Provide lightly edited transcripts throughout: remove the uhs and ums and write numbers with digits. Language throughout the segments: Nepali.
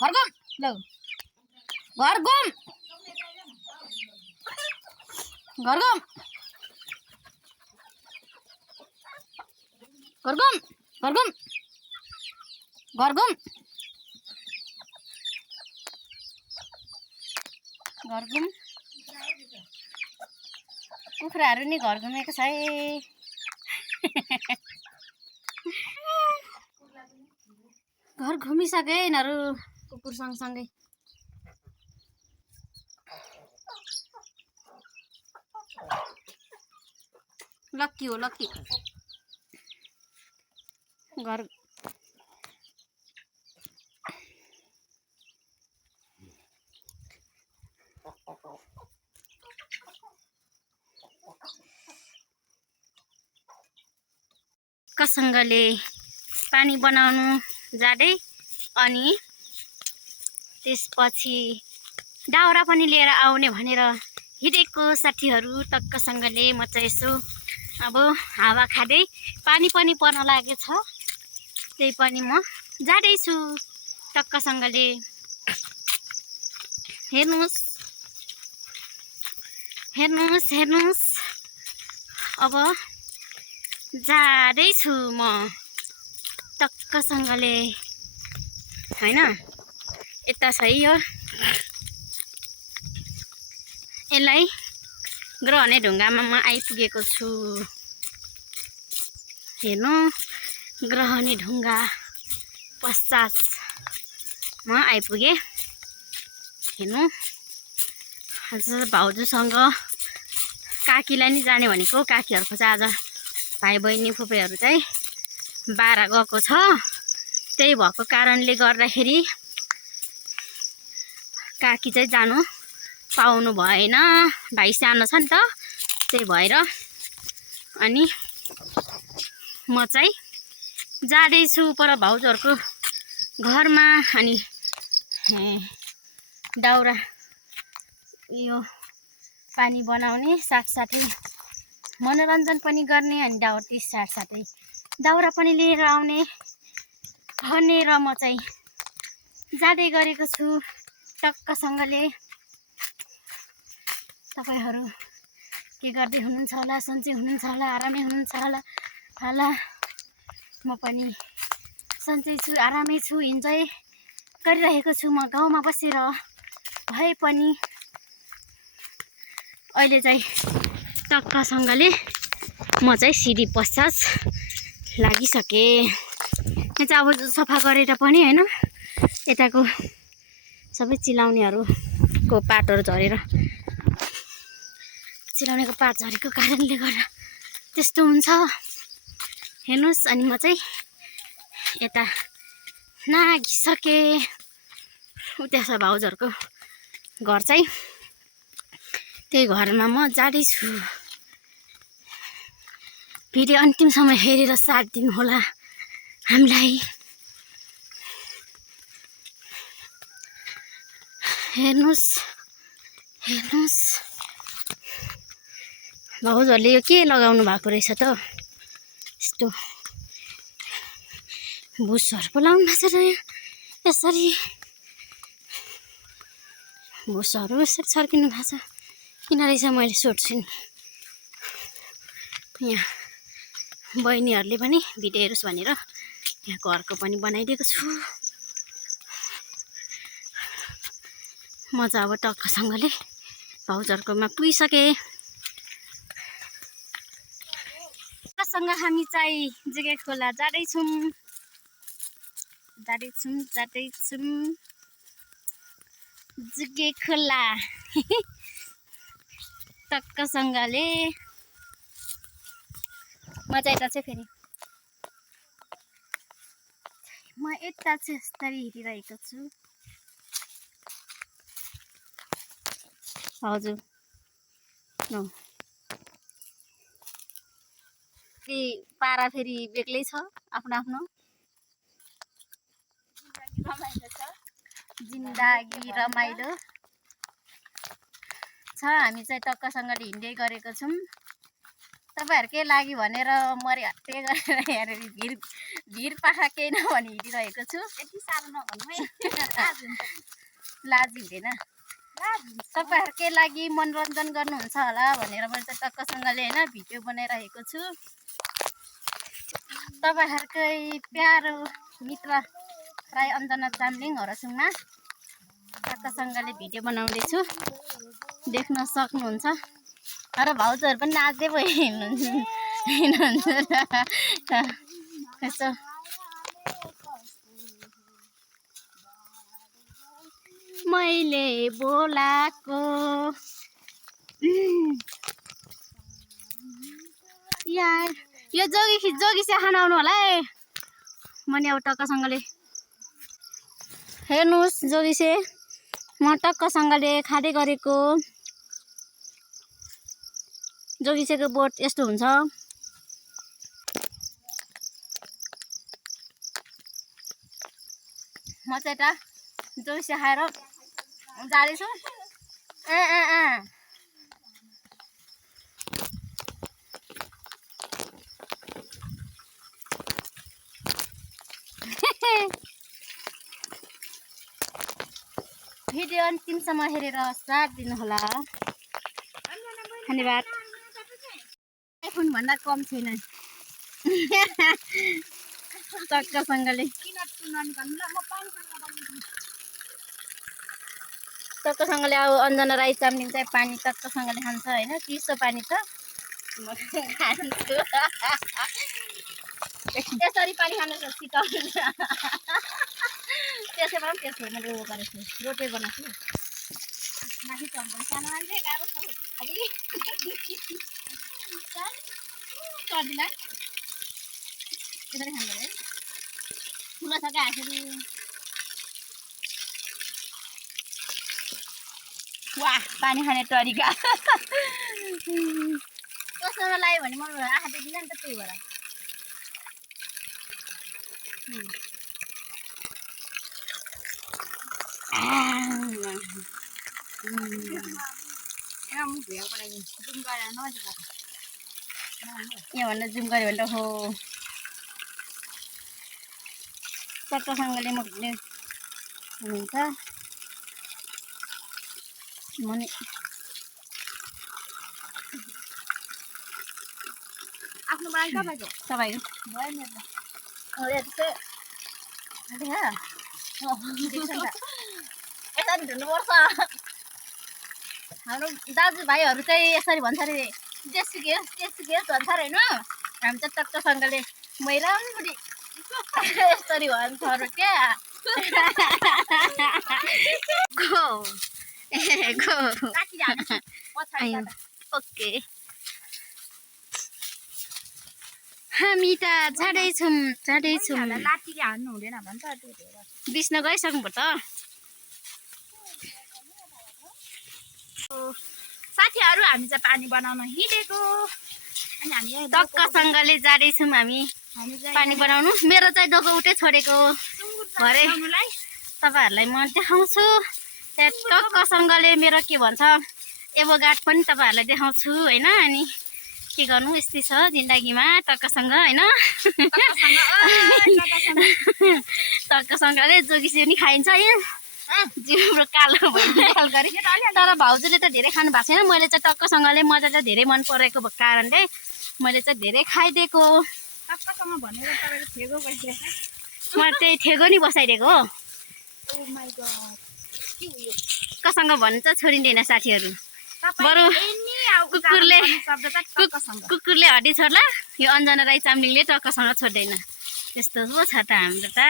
घर घुम ल घर घुम घर घुम घर घुम घर घुम घर घुम घर घुम कुखुराहरू नि घर घुमेको छ है घर घुमिसके यिनीहरू कुकुर सँगसँगै लक्की हो लक्की घर कसंगले पानी बनाउनु जाँदै अनि त्यसपछि दाउरा पनि लिएर आउने भनेर हिँडेको साथीहरू टक्कसँगले म चाहिँ यसो अब हावा खाँदै पानी पनि पर्न लागेछ त्यही पनि म जाँदैछु टक्कसँगले हेर्नुस् हेर्नुस् हेर्नुस् अब जाँदैछु म टक्कसँगले हैन यता छ यो यसलाई ग्रहने ढुङ्गामा म आइपुगेको छु हेर्नु ग्रहने ढुङ्गा पश्चात म आइपुगे हेर्नु आज भाउजूसँग काकीलाई नि जाने भनेको काकीहरूको चाहिँ आज भाइ बहिनी फुपेहरू चाहिँ बाह्र गएको छ त्यही भएको कारणले गर्दाखेरि काकी चाहिँ जानु पाउनु भएन भाइ सानो छ नि त त्यही भएर अनि म चाहिँ जाँदैछु पर भाउजूहरूको घरमा अनि दाउरा यो पानी बनाउने साथसाथै मनोरञ्जन पनि गर्ने अनि दाउरा त्यस साथसाथै दाउरा पनि लिएर आउने भनेर म चाहिँ जाँदै गरेको छु टक्कसँगले तपाईहरु के गर्दै हुनुहुन्छ होला सन्चै हुनुहुन्छ होला आरामै हुनुहुन्छ होला म पनि सन्चै छु आरामै छु इन्जय गरिरहेको छु म गाउँमा बसेर भए पनि अहिले चाहिँ टक्कसँगले म चाहिँ सिडी पश्चात लागिसके यहाँ चाहिँ अब सफा गरेर पनि हैन यताको सबै चिलाउनेहरुको पातहरु झरेर चिलाउनेको पात झरेको कारणले गर्दा त्यस्तो हुन्छ हेर्नुस् अनि म चाहिँ यता नागिसके उता छ भाउजूहरुको घर चाहिँ त्यही घरमा म जाँदै छु भिडियो अन्तिमसम्म हेरेर साथ दिनु होला हामीलाई हेर्नुस् हेर्नुस् भाउजूहरुले यो के लगाउनु भएको रहेछ त यस्तो भुसहरु पो लाउनु भएको छ यसरी भुसहरु यसरी छर्किनु भएको छ किन रहेछ मैले सोध्छु नि यहाँ बहिनीहरुले पनि भिडियो हेरोस् भनेर यहाँ घरको पनि बनाइदिएको छु म चाहिँ अब टक्कसँगले भाउजूहरुकोमा पुगिसके सँग हामी चाहिँ जुगे खोला जाँदैछौँ जुगे खोला टक्कसँगले म चाहिँ यता चाहिँ फेरि म यता चाहिँ यस्तरी हिँडिरहेको छु हजुर पारा फेरि बेग्लै छ आफ्नो आफ्नो जिन्दगी रमाइलो छ हामी चाहिँ टक्कसँगले हिँड्दै गरेको छौँ तपाईँहरूकै लागि भनेर मरि हत्ते गरेर हेरेर भिर पाखा केही नभनी हिँडिरहेको छु। यति साह्रो नभन्नु है, लाज हुँदैन। तपाईँहरूकै लागि मनोरञ्जन गर्नुहुन्छ होला भनेर मैले चाहिँ टक्कसँगले होइन भिडियो बनाइरहेको छु। तपाईँहरूकै प्यारो मित्र राई अञ्जना चामलिङ हरसुङमा टक्कसँगले भिडियो बनाउँदैछु, देख्न सक्नुहुन्छ। र भाउजूहरू पनि नाच्दै पो हिँड्नुहुन्छ यसो मैले बोलाको यार यो जोगी से खाना आउनु होला है। मैले अब टक्कसँगले हेर्नुहोस् जोगी से म टक्कसँगले खाँदै गरेको जोगिसेको बोट यस्तो हुन्छ। म चाहिँ त जोगिसे खाएर जाँदैछु। भिडियो अन्तिमसम्म हेरेर साथ दिनुहोला। धन्यवाद। आइफोन भन्दा कम छैन टक्कसँगले टक्कसँगले अब अञ्जना राई चामलिङ चाहिँ पानी टक्कसँगले खान्छ होइन। चिसो पानी छ म खान्छु। त्यसरी पानी खानु सिकाउनु त्यसैमा पनि त्यसो मैले उ गरेको छु, रोटी बनाएको छु। माथि चम्पल सानो मान्छे गाह्रो छ गर्दिन त्यसरी खाँदैन है। ठुलो छ क्या आखिरी। वाह पानी खाने तरिका कसमा लाग्यो भने मलाई आँखा देख्दिनँ नि त, त्यही भएर। यहाँभन्दा जुम गऱ्यो भने त हो टक्कसँगले म भिडियो हुनुहुन्छ। मने आफ्नो बाइक तपाईँको भयो मेरो यसरी धुनुपर्छ। हाम्रो दाजुभाइहरू चाहिँ यसरी भन्छ अरे जेसुकै भन्छ अरे होइन। हामी चाहिँ टक्कसँगले मैरामरी यसरी भन्छ अरे क्या। ओके हामी त जाँदैछौँ लाठीले हान्नु हुँदैन भन्छ। बिस्न गइसक्नु भयो त। साथीहरू हामी चाहिँ पानी बनाउन हिँडेको अनि हामी टक्कसँगले जाँदैछौँ हामी पानी बनाउनु। मेरो चाहिँ डोको उठै छोडेको भरे तपाईँहरूलाई म देखाउँछु। त्यहाँ टक्कसँगले मेरो के भन्छ एभोगार्ड पनि तपाईँहरूलाई देखाउँछु होइन। अनि के गर्नु यस्तै छ जिन्दगीमा टक्कसँग होइन। टक्कसँगले जोगिसे पनि खाइन्छ जिउरो कालो भइहाल गरे। तर भाउजूले त धेरै खानु भएको छैन। मैले चाहिँ टक्कसँगले मलाई चाहिँ धेरै मन परेको भएको कारणले मैले चाहिँ धेरै खाइदिएको। मैले त्यही ठेगो नि बसाइदिएको हो। टक्कसँग भन्नु चाहिँ छोडिँदैन साथीहरू। बरु कुकुरले हड्डी छोड्ला, यो अञ्जना राई चामलिङले टक्कसँग छोड्दैन। त्यस्तो पो छ त हाम्रो त।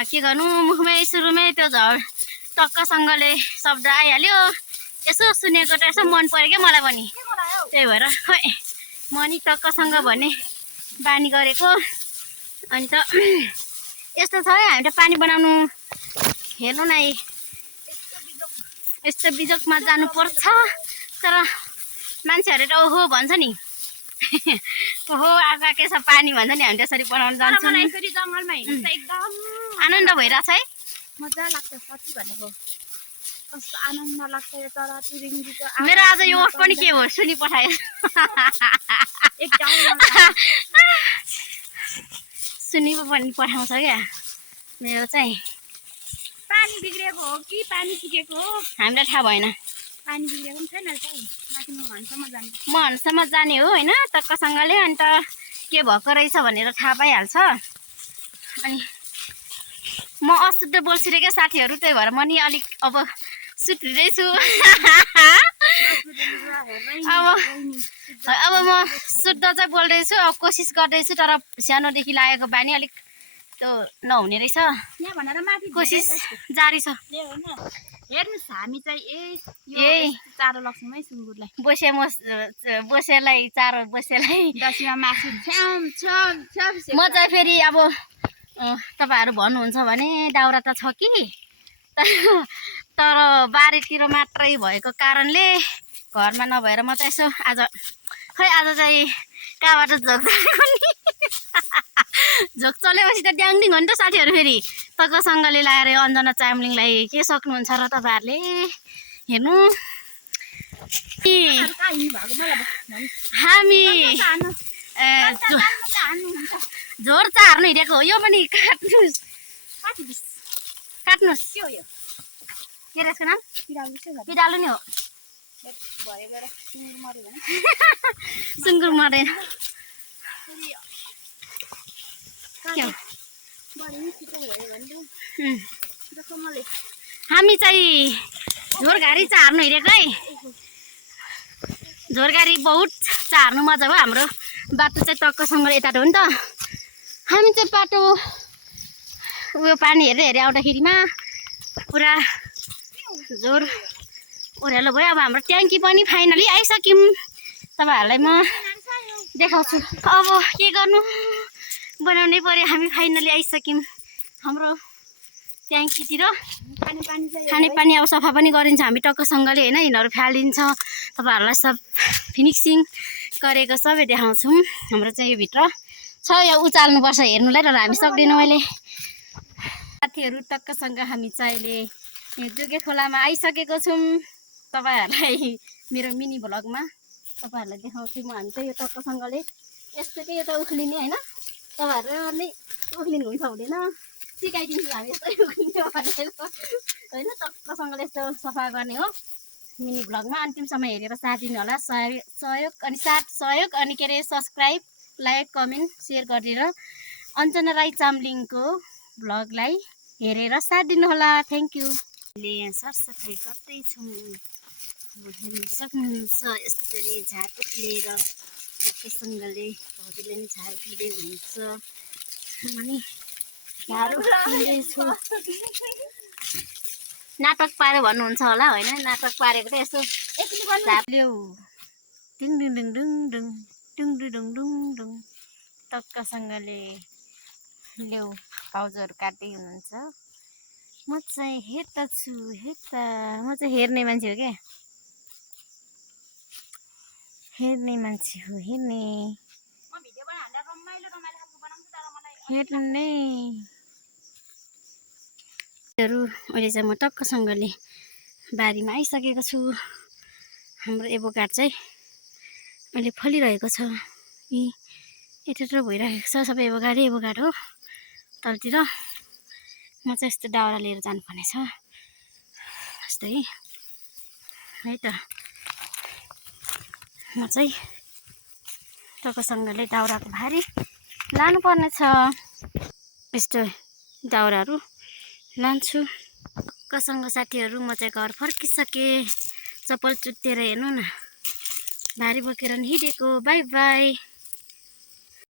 के गर्नु मुखमै सुरुमै त्यो टक्कसँगले शब्द आइहाल्यो। यसो सुनेको त यसो मन पऱ्यो क्या मलाई पनि। त्यही भएर खै म नि टक्कसँग भने बानी गरेको। अनि त यस्तो छ है हामी त पानी बनाउनु हेर्नु न यस्तो बिजोकमा जानुपर्छ। तर मान्छेहरूले त ओहो भन्छ नि ओहो आँखा के छ पानी भन्छ नि। हामी त्यसरी बनाउनु जान्छौँ। जङ्गलमा हिँड्नु त एकदम आनन्द भइरहेछ है। मजा लाग्छ सच्ची भनेको। कस्तो आनन्द लाग्छ यो चराचुरुङ्गीको मेरो आज यो ओठ पनि के हो सुनि पठायो एकदम सुनि पनि पठाउँछ क्या मेरो चाहिँ पानी बिग्रेको हो कि पानी सुकेको हो हामीलाई थाहा भएन पानी बिग्रेको पनि छैन रहेछ है माथि म हन्सम्म जाने म हन्सम्म जाने हो होइन टक्कसँगले अन्त के भएको रहेछ भनेर थाहा पाइहाल्छ अनि म अशुद्ध बोल्छु रे क्या साथीहरू त्यही भएर म नि अलिक अब सुत्रिँदैछु अब म शुद्ध चाहिँ बोल्दैछु अब कोसिस गर्दैछु तर सानोदेखि लागेको बानी अलिक त्यो नहुने रहेछ यहाँ भनेर माथि कोसिस जारी छ हेर्नुहोस् हामी चाहिँ यही चारो लक्ष्मीमै सुँगुरलाई बसेलाई चारो बसेलाई दसैँमा मासु छ्याम छ्याम छ्याम म चाहिँ फेरि अब तपाईँहरू भन्नुहुन्छ भने दाउरा त छ कि तर बारीतिर मात्रै भएको कारणले घरमा नभएर म चाहिँ यसो आज चाहिँ कहाँबाट झोक चलेको नि झोक चलेपछि त ड्याङडिङ हो नि त साथीहरू फेरि तकसँगले लाएर अञ्जना चामलिङलाई के सक्नुहुन्छ र तपाईँहरूले हेर्नु हामी झोर चार्नु हिँडेको हो यो पनि काट्नुहोस् के हो यो के रहेछ नाम पिरालु पिडालु नै हो भरे गएर सुँगुर मऱ्यो भने सुँगुर मर्दैन हामी चाहिँ झोरघारी चार्नु हिँडेको है झोरघारी बहुत चार्नु मजा भयो हाम्रो बाटो चाहिँ टक्कसँगले यता हो नि त हामी चाहिँ बाटो उयो पानी हेरेर आउँदाखेरिमा पुरा जोर ओह्रालो भयो अब हाम्रो ट्याङ्की पनि फाइनली आइसक्यौँ तपाईँहरूलाई म देखाउँछु अब के गर्नु बनाउनै पर्यो हामी फाइनली आइसक्यौँ हाम्रो ट्याङ्कीतिर खानेपानी अब सफा पनि गरिन्छ हामी टक्कसँगले होइन यिनीहरू फालिन्छ तपाईँहरूलाई सब फिनिक्सिङ गरेको सबै देखाउँछौँ हाम्रो चाहिँ यो भित्र छ यो उचाल्नुपर्छ हेर्नुलाई तर हामी सक्दैनौँ अहिले साथीहरू टक्कसँग हामी चाहिँ अहिले जोगे खोलामा आइसकेको छौँ तपाईँहरूलाई मेरो मिनी भ्लगमा तपाईँहरूलाई देखाउँछु म हामी चाहिँ यो टक्कसँगले यस्तोकै यता उक्लिने होइन तपाईँहरू नै उक्लिनुहुन्छ हुँदैन सिकाइदिन्छु हामी यस्तै उक्लिने भनेर होइन टक्कसँगले यस्तो सफा गर्ने हो मिनी भ्लगमा अन्तिमसम्म हेरेर साथ दिनु होला सहयोग अनि के अरे सब्सक्राइब लाइक कमेन्ट सेयर गरिदिएर अञ्जना राई चामलिङको भ्लगलाई हेरेर साथ दिनुहोला थ्याङ्क यू अहिले यहाँ सरसफाइ गर्दैछौँ हेर्नु सक्नुहुन्छ यसरी झार उक्लिएर टक्कसँगले भाउजूले नि झार उक्लिँदै हुनुहुन्छ अनि झार उक्लिँदैछु नाटक पार्यो भन्नुहुन्छ होला होइन नाटक पारेको त यसो झाप्ल्यो डिङ डिङ डिङ डिङ डिङ डिङ डिङ डिङ डिङ टक्कसँगले ल्याउ भाउजूहरू काट्दै हुनुहुन्छ म चाहिँ हेर्दा छु म चाहिँ हेर्ने मान्छे हो क्या हेर्ने मान्छे हो हेर्ने अहिले चाहिँ म टक्कसँगले बारीमा आइसकेको छु हाम्रो एभोकाड चाहिँ अहिले फलिरहेको छ यी यत्रो भइरहेको छ सबै एभोकाड हो तलतिर म चाहिँ यस्तो दाउरा लिएर जानुपर्ने छ जस्तै है त म चाहिँ टक्कसँगले दाउराको भारी लानुपर्ने छ यस्तो दाउराहरू लान्छु टक्कसँग साथीहरू म चाहिँ घर फर्किसकेँ चप्पल चुत्तेर हेर्नु न भारी बोकेर हिँडेको बाई बाई।